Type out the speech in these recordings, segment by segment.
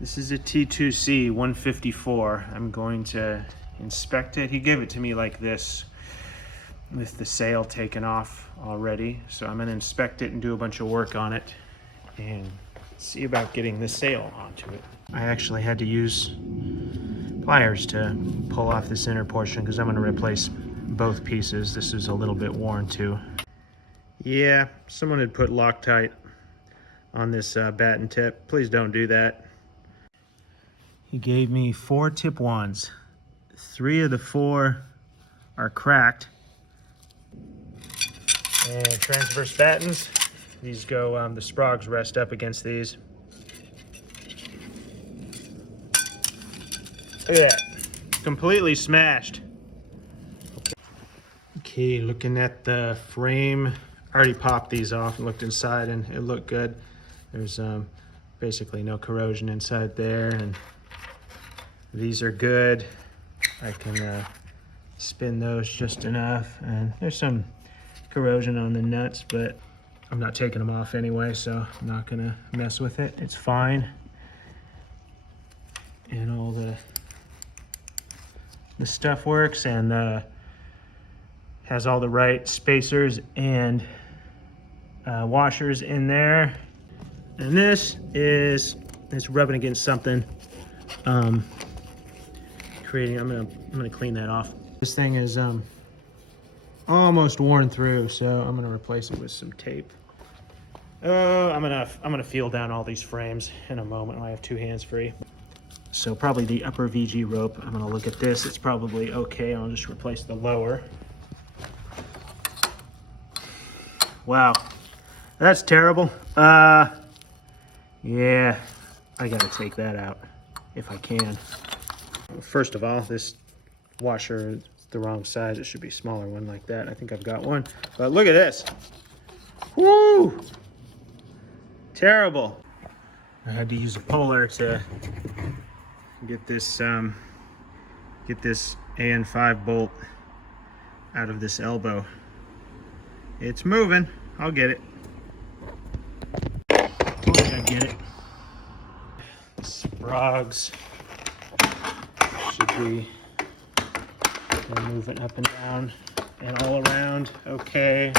This is a T2C 154. I'm going to inspect it. He gave it to me like this with the sail taken off already. So I'm gonna inspect it and do a bunch of work on it and see about getting the sail onto it. I actually had to use pliers to pull off this inner portion because I'm gonna replace both pieces. This is a little bit worn too. Yeah, someone had put Loctite on this batten tip. Please don't do that. He gave me 4 tip wands. 3 of the 4 are cracked. And transverse battens. These go, the sprogs rest up against these. Look at that, completely smashed. Okay, looking at the frame. I already popped these off and looked inside and it looked good. There's basically no corrosion inside there, and these are good. I can spin those just enough, and there's some corrosion on the nuts, but I'm not taking them off anyway, so I'm not gonna mess with it. It's fine. And all the stuff works, and has all the right spacers and washers in there. And this is, it's rubbing against something. I'm gonna clean that off. This thing is almost worn through, so I'm gonna replace it with some tape. I'm gonna feel down all these frames in a moment when I have 2 hands free. So probably the upper VG rope, I'm gonna look at this. It's probably okay. I'll just replace the lower. Wow, that's terrible. Yeah, I gotta take that out if I can. First of all, this washer is the wrong size. It should be a smaller one like that. I think I've got one, but look at this. Woo! Terrible. I had to use a puller to get this AN5 bolt out of this elbow. It's moving. I'll get it. I get it. Sprogs should be moving up and down and all around. Okay.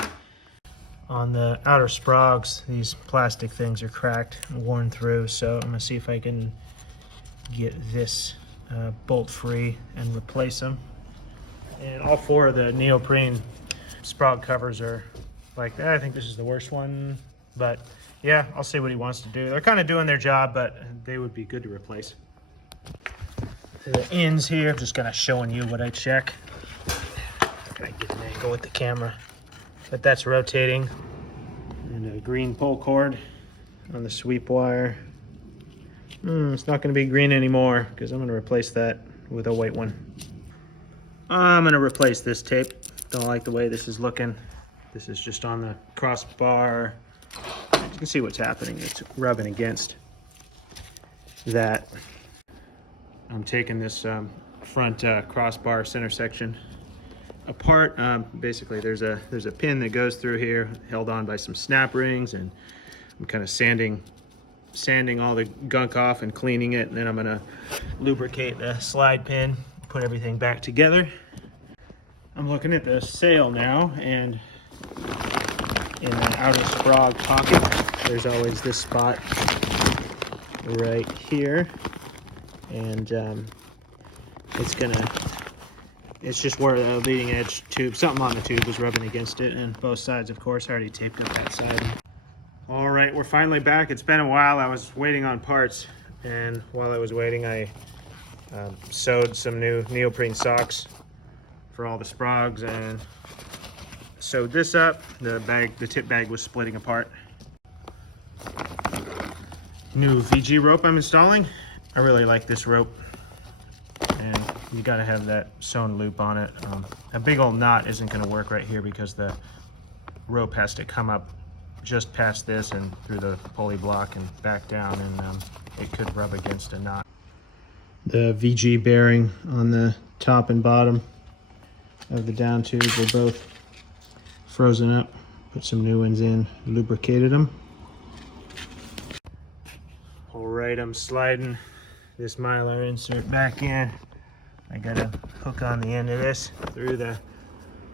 On the outer sprogs, these plastic things are cracked and worn through, so I'm gonna see if I can get this bolt free and replace them. And all 4 of the neoprene sprog covers are like that. I think this is the worst one, but yeah, I'll see what he wants to do. They're kind of doing their job, but they would be good to replace. The ends here, I'm just kind of showing you what I check. Can I get an angle with the camera? But that's rotating. And a green pull cord on the sweep wire. It's not going to be green anymore because I'm going to replace that with a white one. I'm going to replace this tape. Don't like the way this is looking. This is just on the crossbar. You can see what's happening. It's rubbing against that. I'm taking this front crossbar center section apart. Basically, there's a pin that goes through here, held on by some snap rings, and I'm kind of sanding all the gunk off and cleaning it, and then I'm gonna lubricate the slide pin, put everything back together. I'm looking at the sail now, and in the outer sprog pocket, there's always this spot right here, and it's just where the leading edge tube, something on the tube was rubbing against it, and both sides, of course. I already taped up that side. All right, we're finally back. It's been a while. I was waiting on parts, and while I was waiting, I sewed some new neoprene socks for all the sprogs and sewed this up. The tip bag was splitting apart. New VG rope I'm installing. I really like this rope, and you gotta have that sewn loop on it. A big old knot isn't gonna work right here because the rope has to come up just past this and through the pulley block and back down, and it could rub against a knot. The VG bearing on the top and bottom of the down tubes are both frozen up. Put some new ones in, lubricated them. All right. right, I'm sliding this Mylar insert back in. I got a hook on the end of this through the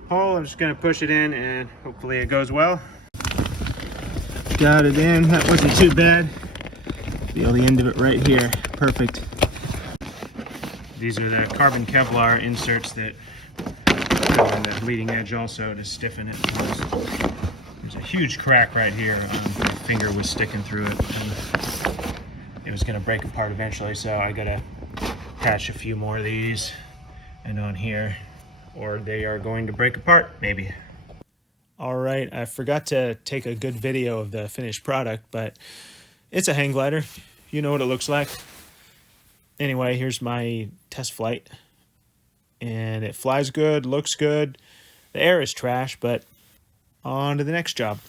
hole. I'm just gonna push it in and hopefully it goes well. Got it in, that wasn't too bad. Feel the end of it right here, perfect. These are the carbon Kevlar inserts that go on the leading edge also to stiffen it. There's a huge crack right here. My finger was sticking through it and it was gonna break apart eventually, so I gotta attach a few more of these and on here, or they are going to break apart, maybe. All right, I forgot to take a good video of the finished product, but it's a hang glider. You know what it looks like. Anyway, here's my test flight. And it flies good, looks good. The air is trash, but on to the next job.